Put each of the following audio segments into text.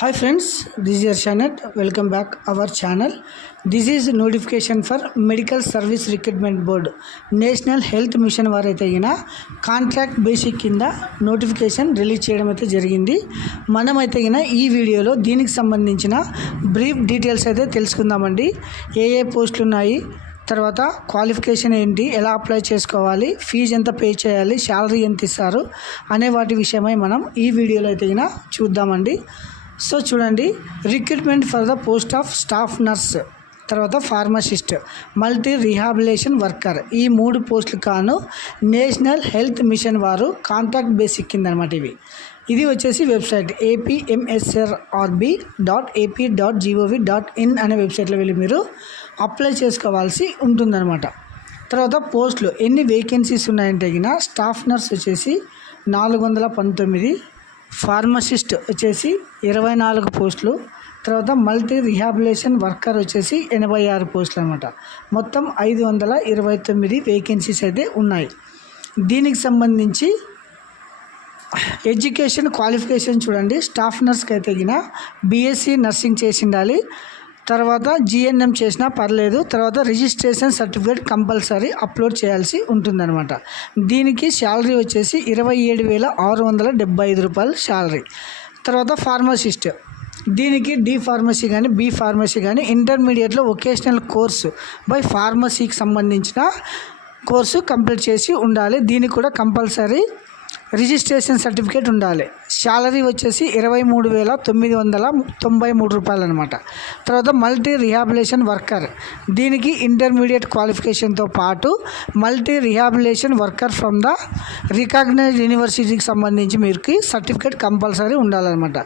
Hi friends, this is your channel. Welcome back our channel. This is notification for Medical Service Recruitment Board. National health machine వారైతే అయినా contract basic కింద notification release చేయడం అయితే జరిగింది. మనమైతే అయినా ఈ వీడియోలో దీనికి సంబంధించిన బ్రీఫ్ డీటెయిల్స్ అయితే తెలుసుకుందామండి. ఏ పోస్టులు ఉన్నాయి, తర్వాత క్వాలిఫికేషన్ ఏంటి, ఎలా అప్లై చేసుకోవాలి, ఫీజు ఎంత పే చేయాలి, శాలరీ ఎంత ఇస్తారు అనే వాటి విషయమై మనం ఈ వీడియోలో అయితే అయినా చూద్దామండి. సో చూడండి, recruitment for the post of staff nurse, తర్వాత ఫార్మసిస్ట్, మల్టీ రీహాబిలేషన్ వర్కర్, ఈ 3 పోస్టులు కాను నేషనల్ హెల్త్ మిషన్ వారు కాంట్రాక్ట్ బేసిక్ కింద అనమాట. ఇది వచ్చేసి వెబ్సైట్ apmsrb.ap.gov.in అనే వెబ్సైట్లో వెళ్ళి మీరు అప్లై చేసుకోవాల్సి ఉంటుందన్నమాట. తర్వాత పోస్టులు ఎన్ని వేకెన్సీస్ ఉన్నాయంటే గిన స్టాఫ్ నర్స్ వచ్చేసి 419, ఫార్మసిస్ట్ వచ్చేసి 24 పోస్టులు, తర్వాత మల్టీ రిహాబిలేషన్ వర్కర్ వచ్చేసి 86 పోస్టులు అనమాట. మొత్తం 529 వేకెన్సీస్ అయితే ఉన్నాయి. దీనికి సంబంధించి ఎడ్యుకేషన్ క్వాలిఫికేషన్ చూడండి, స్టాఫ్ నర్స్కి అయితే గిన బీఎస్సీ నర్సింగ్ చేసి ఉండాలి, తర్వాత జిఎన్ఎం చేసినా పర్లేదు, తర్వాత రిజిస్ట్రేషన్ సర్టిఫికేట్ కంపల్సరీ అప్లోడ్ చేయాల్సి ఉంటుందన్నమాట. దీనికి శాలరీ వచ్చేసి 27,675 రూపాయలు శాలరీ. తర్వాత ఫార్మసిస్ట్, దీనికి డి ఫార్మసీ కానీ బి ఫార్మసీ కానీ ఇంటర్మీడియట్లో వొకేషనల్ కోర్సు బై ఫార్మసీకి సంబంధించిన కోర్సు కంప్లీట్ చేసి ఉండాలి. దీనికి కూడా కంపల్సరీ రిజిస్ట్రేషన్ సర్టిఫికేట్ ఉండాలి. శాలరీ వచ్చేసి 23,993 రూపాయలు అనమాట. తర్వాత మల్టీ రిహాబిలేషన్ వర్కర్, దీనికి ఇంటర్మీడియట్ క్వాలిఫికేషన్తో పాటు multi rehabilitation worker from the recognised యూనివర్సిటీకి సంబంధించి మీకు సర్టిఫికేట్ కంపల్సరీ ఉండాలన్నమాట.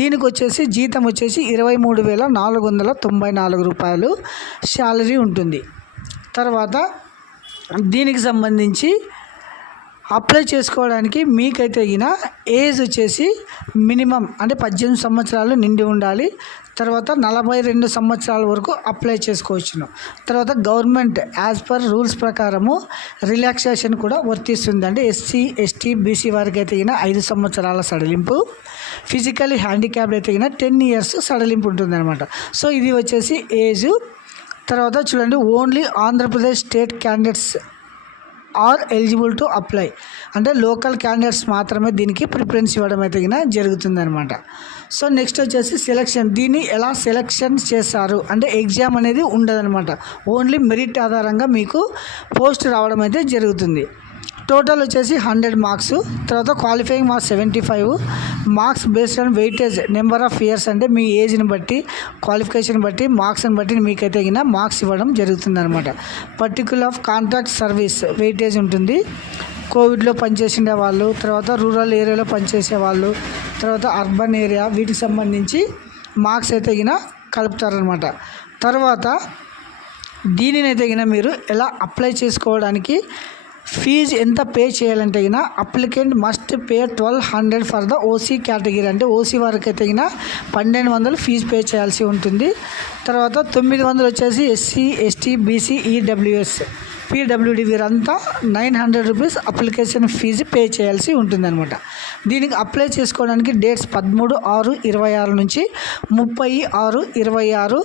దీనికి వచ్చేసి జీతం వచ్చేసి 23,494 రూపాయలు శాలరీ ఉంటుంది. తర్వాత దీనికి సంబంధించి అప్లై చేసుకోవడానికి మీకైతే అయిన ఏజ్ వచ్చేసి మినిమం అంటే 18 సంవత్సరాలు నిండి ఉండాలి. తర్వాత 42 సంవత్సరాల వరకు అప్లై చేసుకోవచ్చును. తర్వాత గవర్నమెంట్ యాజ్ పర్ రూల్స్ ప్రకారము రిలాక్సేషన్ కూడా వర్తిస్తుంది. అంటే ఎస్సీ ఎస్టీ బీసీ వారికి అయితే అయిన 5 సంవత్సరాల సడలింపు, ఫిజికల్లీ హ్యాండిక్యాప్డ్ అయితే అయిన 10 ఇయర్స్ సడలింపు ఉంటుందన్నమాట. సో ఇది వచ్చేసి ఏజ్. తర్వాత చూడండి, only Andhra Pradesh state candidates are eligible to apply, అంటే లోకల్ క్యాండిడేట్స్ మాత్రమే దీనికి ప్రిఫరెన్స్ ఇవ్వడం అయితే జరుగుతుందన్నమాట. సో నెక్స్ట్ వచ్చేసి సెలక్షన్, దీన్ని ఎలా సెలక్షన్ చేస్తారు అంటే ఎగ్జామ్ అనేది ఉండదన్నమాట. ఓన్లీ మెరిట్ ఆధారంగా మీకు పోస్ట్ రావడం అయితే జరుగుతుంది. టోటల్ వచ్చేసి 100 మార్క్స్, తర్వాత qualifying marks 75 marks based on weightage number of years, అంటే మీ ఏజ్ని బట్టి క్వాలిఫికేషన్ బట్టి మార్క్స్ని బట్టి మీకైతే అయినా మార్క్స్ ఇవ్వడం జరుగుతుందన్నమాట. Particular of contract service weightage ఉంటుంది. కోవిడ్లో పనిచేసే వాళ్ళు, తర్వాత రూరల్ ఏరియాలో పనిచేసే వాళ్ళు, తర్వాత అర్బన్ ఏరియా, వీటికి సంబంధించి మార్క్స్ అయితే అయినా కలుపుతారనమాట. తర్వాత దీనినైతే అయినా మీరు ఎలా అప్లై చేసుకోవడానికి ఫీజు ఎంత పే చేయాలంటే అయినా applicant must pay 1,200 for the OC category, అంటే ఓసీ వారికి అయితే అయినా 1,200 ఫీజు పే చేయాల్సి ఉంటుంది. తర్వాత 900 వచ్చేసి SC ST BC EWS PWD వీరంతా 900 రూపీస్ అప్లికేషన్ ఫీజు పే చేయాల్సి ఉంటుందన్నమాట. దీనికి అప్లై చేసుకోవడానికి డేట్స్ 13/6/26 నుంచి 30/6/26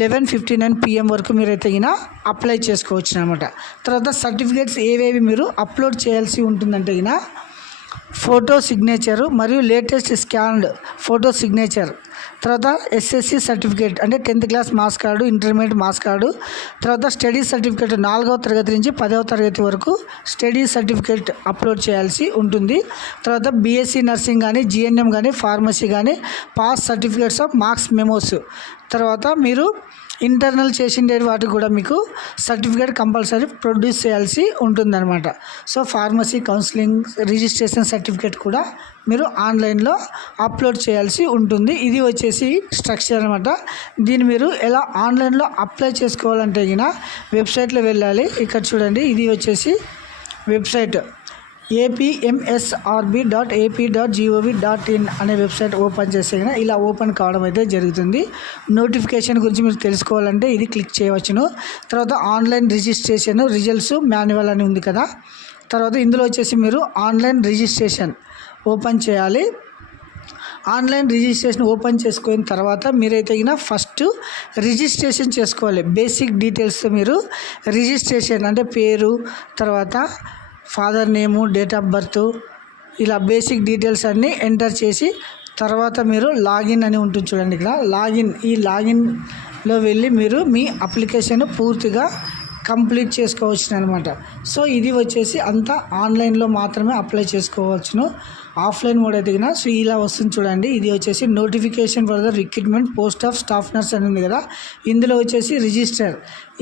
11:59 PM వరకు మీరైతే అయినా అప్లై చేసుకోవచ్చు అనమాట. తర్వాత సర్టిఫికేట్స్ ఏవేవి మీరు అప్లోడ్ చేయాల్సి ఉంటుందంటే అయినా ఫోటో సిగ్నేచరు మరియు లేటెస్ట్ స్కాన్డ్ ఫోటో సిగ్నేచర్, తర్వాత ఎస్ఎస్సి సర్టిఫికేట్ అంటే 10th class marks card, intermediate marks card, తర్వాత స్టడీ సర్టిఫికేట్ 4వ తరగతి నుంచి 10వ తరగతి వరకు స్టడీ సర్టిఫికేట్ అప్లోడ్ చేయాల్సి ఉంటుంది. తర్వాత బీఎస్సీ నర్సింగ్ కానీ జిఎన్ఎం కానీ ఫార్మసీ కానీ pass certificates of marks memos, తర్వాత మీరు ఇంటర్నల్ చేసిండే వాటికి కూడా మీకు సర్టిఫికేట్ కంపల్సరీ ప్రొడ్యూస్ చేయాల్సి ఉంటుందన్నమాట. So pharmacy counselling registration certificate కూడా మీరు ఆన్లైన్లో అప్లోడ్ చేయాల్సి ఉంటుంది. ఇది వచ్చేసి స్ట్రక్చర్ అనమాట. దీన్ని మీరు ఎలా ఆన్లైన్లో అప్లై చేసుకోవాలంటే వెబ్సైట్లో వెళ్ళాలి. ఇక్కడ చూడండి, ఇది వచ్చేసి వెబ్సైట్ apmsrb.ap.gov.in అనే వెబ్సైట్ ఓపెన్ చేస్తే ఇలా ఓపెన్ కావడం అయితే జరుగుతుంది. నోటిఫికేషన్ గురించి మీరు తెలుసుకోవాలంటే ఇది క్లిక్ చేయవచ్చును. తర్వాత ఆన్లైన్ రిజిస్ట్రేషన్ రిజల్ట్స్ మాన్యువల్ అని ఉంది కదా. తర్వాత ఇందులో వచ్చేసి మీరు ఆన్లైన్ రిజిస్ట్రేషన్ ఓపెన్ చేయాలి. ఆన్లైన్ రిజిస్ట్రేషన్ ఓపెన్ చేసుకున్న తర్వాత మీరైతే ఫస్ట్ రిజిస్ట్రేషన్ చేసుకోవాలి. బేసిక్ డీటెయిల్స్తో మీరు రిజిస్ట్రేషన్ అంటే పేరు, తర్వాత father name, date of birth, ఇలా బేసిక్ డీటెయిల్స్ అన్నీ ఎంటర్ చేసి తర్వాత మీరు లాగిన్ అని ఉంటుంది చూడండి. ఇక్కడ ఈ లాగిన్లో వెళ్ళి మీరు మీ అప్లికేషన్ పూర్తిగా కంప్లీట్ చేసుకోవచ్చు అనమాట. సో ఇది వచ్చేసి అంతా ఆన్లైన్లో మాత్రమే అప్లై చేసుకోవచ్చును. ఆఫ్లైన్ మోడ్ అయితే సో ఇలా వస్తుంది చూడండి. ఇది వచ్చేసి notification for the recruitment post of staff nurse అని ఉంది కదా, ఇందులో వచ్చేసి రిజిస్టర్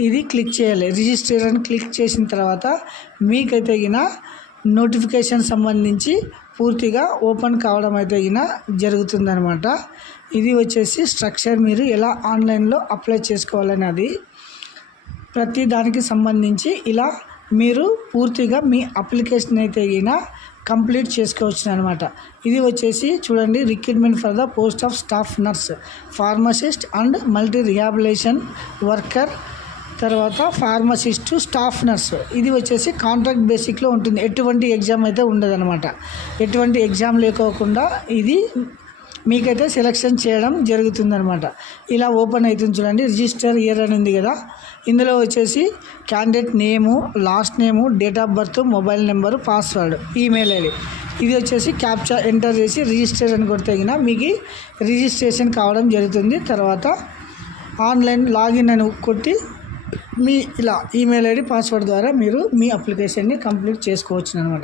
ఇది క్లిక్ చేయాలి. రిజిస్టర్ అని క్లిక్ చేసిన తర్వాత మీకైతే నోటిఫికేషన్ సంబంధించి పూర్తిగా ఓపెన్ కావడం అయితే జరుగుతుందనమాట. ఇది వచ్చేసి స్ట్రక్చర్, మీరు ఎలా ఆన్లైన్లో అప్లై చేసుకోవాలని అది ప్రతి దానికి సంబంధించి ఇలా మీరు పూర్తిగా మీ అప్లికేషన్ అయితే కంప్లీట్ చేసుకోవచ్చు అనమాట. ఇది వచ్చేసి చూడండి, recruitment for the post of staff nurse, pharmacist and multi rehabilitation worker, తర్వాత ఫార్మసిస్ట్, స్టాఫ్ నర్స్. ఇది వచ్చేసి కాంట్రాక్ట్ బేసిక్లో ఉంటుంది. ఎటువంటి ఎగ్జామ్ అయితే ఉండదన్నమాట. ఎటువంటి ఎగ్జామ్ లేకోకుండా ఇది మీకైతే సెలెక్షన్ చేయడం జరుగుతుందనమాట. ఇలా ఓపెన్ అవుతుంది చూడండి. రిజిస్టర్ ఇయర్ అని ఉంది కదా, ఇందులో వచ్చేసి candidate name, last name, date of birth, mobile number, password, email ID, ఇది వచ్చేసి క్యాప్చా ఎంటర్ చేసి రిజిస్టర్ అని కొడితే మీకు రిజిస్ట్రేషన్ కావడం జరుగుతుంది. తర్వాత ఆన్లైన్ లాగిన్ అని కొట్టి మీ ఇలా ఈమెయిల్ ఐడి, పాస్వర్డ్ ద్వారా మీరు మీ అప్లికేషన్ని కంప్లీట్ చేసుకోవచ్చు అనమాట.